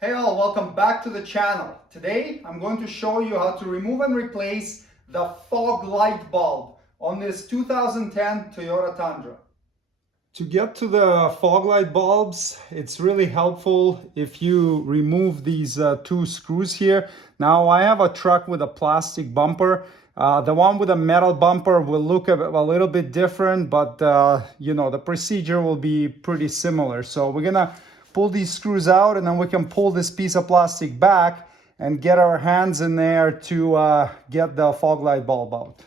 Hey all, welcome back to the channel. Today I'm going to show you how to remove and replace the fog light bulb on this 2010 Toyota Tundra. To get to the fog light bulbs, it's really helpful if you remove these two screws here. Now I have a truck with a plastic bumper. The one with a metal bumper will look a little bit different, but the procedure will be pretty similar. So we're gonna pull these screws out and then we can pull this piece of plastic back and get our hands in there to get the fog light bulb out.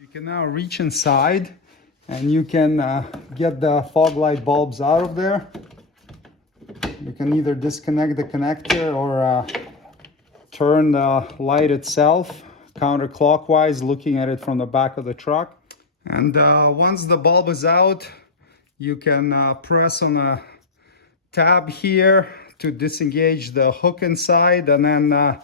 You can now reach inside and you can get the fog light bulbs out of there. You can either disconnect the connector or turn the light itself counterclockwise, looking at it from the back of the truck. And once the bulb is out, you can press on a tab here to disengage the hook inside and then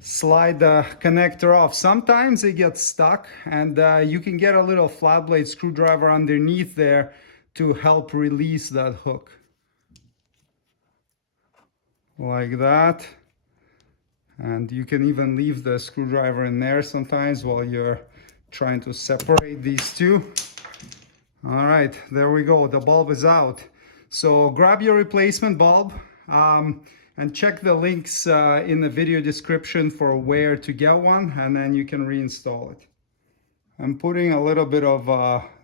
slide the connector off. Sometimes it gets stuck and you can get a little flat blade screwdriver underneath there to help release that hook. Like that. And you can even leave the screwdriver in there sometimes while you're trying to separate these two. All right, there we go. The bulb is out. So grab your replacement bulb and check the links in the video description for where to get one, and then you can reinstall it. I'm putting a little bit of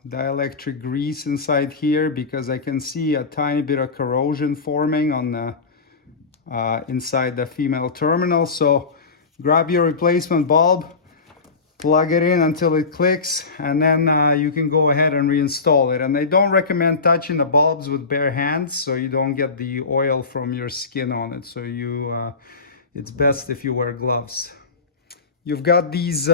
dielectric grease inside here because I can see a tiny bit of corrosion forming on the inside the female terminal. So grab your replacement bulb, plug it in until it clicks, and then you can go ahead and reinstall it. And I don't recommend touching the bulbs with bare hands so you don't get the oil from your skin on it. So it's best if you wear gloves. You've got these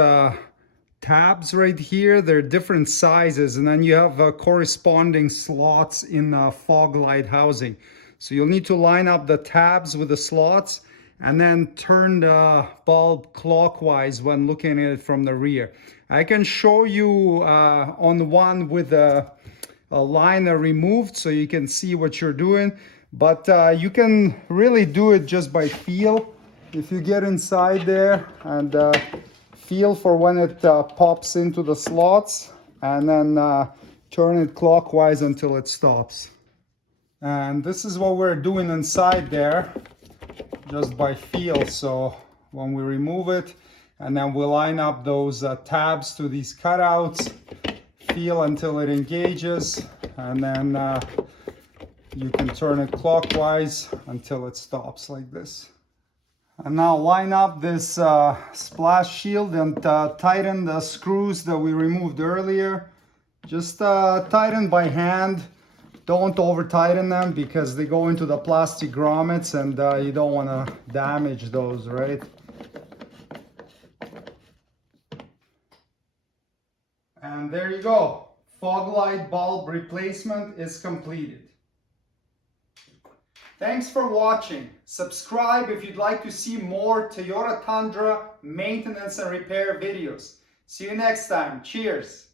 tabs right here. They're different sizes, and then you have corresponding slots in the fog light housing. So you'll need to line up the tabs with the slots and then turn the bulb clockwise when looking at it from the rear. I can show you on one with a liner removed so you can see what you're doing, but you can really do it just by feel. If you get inside there and feel for when it pops into the slots, and then turn it clockwise until it stops. And this is what we're doing inside there, just by feel. So when we remove it, and then we line up those tabs to these cutouts, feel until it engages, and then you can turn it clockwise until it stops like this. And now line up this splash shield and tighten the screws that we removed earlier. Just tighten by hand. Don't over tighten them because they go into the plastic grommets and you don't want to damage those, right? And there you go. Fog light bulb replacement is completed. Thanks for watching. Subscribe if you'd like to see more Toyota Tundra maintenance and repair videos. See you next time. Cheers.